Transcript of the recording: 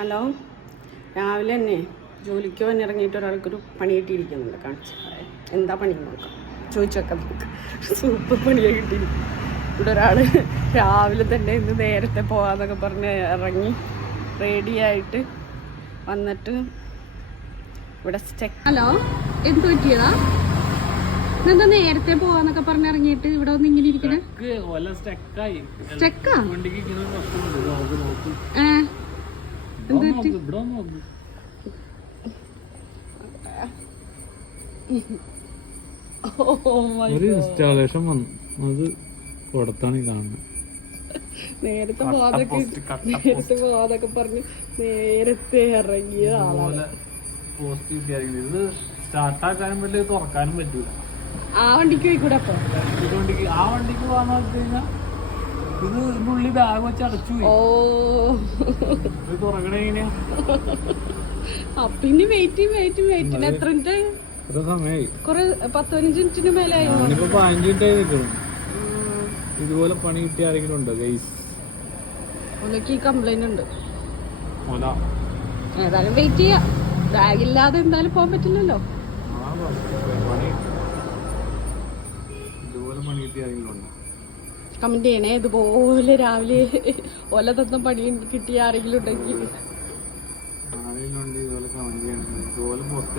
Hello, രാവിലെ തന്നെ ജോലിക്ക് വന്നിറങ്ങിയിട്ട് ഒരാൾക്കൊരു പണി കിട്ടിയിരിക്കുന്നുണ്ട്. കാണിച്ചു എന്താ പണി നോക്കാം, ചോദിച്ചൊക്കെ നമുക്ക്. സൂപ്പർ പണിയെ കിട്ടിയിരിക്കും. ഇവിടെ ഒരാൾ രാവിലെ തന്നെ ഇന്ന് നേരത്തെ പോകാമെന്നൊക്കെ പറഞ്ഞ് ഇറങ്ങി റെഡിയായിട്ട് വന്നിട്ട് ഇവിടെ സ്റ്റെക്ക്. ഹലോ, എന്ത് പറ്റിയതാ? എന്താ നേരത്തെ പോവാന്നൊക്കെ പറഞ്ഞ് ഇറങ്ങിയിട്ട് ഇവിടെ വന്ന് ഇങ്ങനെ ഇരിക്കണേ? സ്റ്റെക്കാ? ഒരു ഇൻസ്റ്റാളേഷൻ വന്നു, അത് കൊടുത്താണ് കാണുന്നത്. നേരത്തെ പോവാതൊക്കെ പറഞ്ഞ് നേരത്തെ ഇറങ്ങിയ ആളാണ്. ഇത് സ്റ്റാർട്ടാക്കാനും പറ്റില്ല, തുറക്കാനും പറ്റൂല. ആ വണ്ടിക്ക് പോയിക്കൂടെ? അപ്പൊ ആ വണ്ടിക്ക് പോകാന്ന് വെച്ച് കഴിഞ്ഞാൽ ഇത് ഉള്ളി ബാഗ് വെച്ച് അടച്ചു പോയി. ഇത് തുറക്കണ എങ്ങനെയാ? അപ്പൊ ഇനി വെയിറ്റ് എത്ര മിനിറ്റ്? സമയമായി, കൊറേ 10-15 മിനിറ്റിന് മേലായി. 15 മിനിറ്റായി നിൽക്കുന്നു. ഇതുപോലെ പണി കിട്ടിയ ആരെങ്കിലും ഉണ്ടോ ഗൈസ്? ഒന്നൊക്കെ ഈ കംപ്ലൈന്റ് ഉണ്ട്. ഏതായാലും വെയിറ്റ് ചെയ്യാം. ബാഗ് ഇല്ലാതെ എന്തായാലും പോകാൻ പറ്റില്ലല്ലോ. കമന്റ് ചെയ്യണേ, ഇതുപോലെ രാവിലെ ഒല തന്ന പണി കിട്ടിയ ആരെങ്കിലും ഉണ്ടെങ്കിൽ. ഇതുപോലെ കമന്റ് ചെയ്യണം. ഇതുപോലെ പോസ്റ്റ്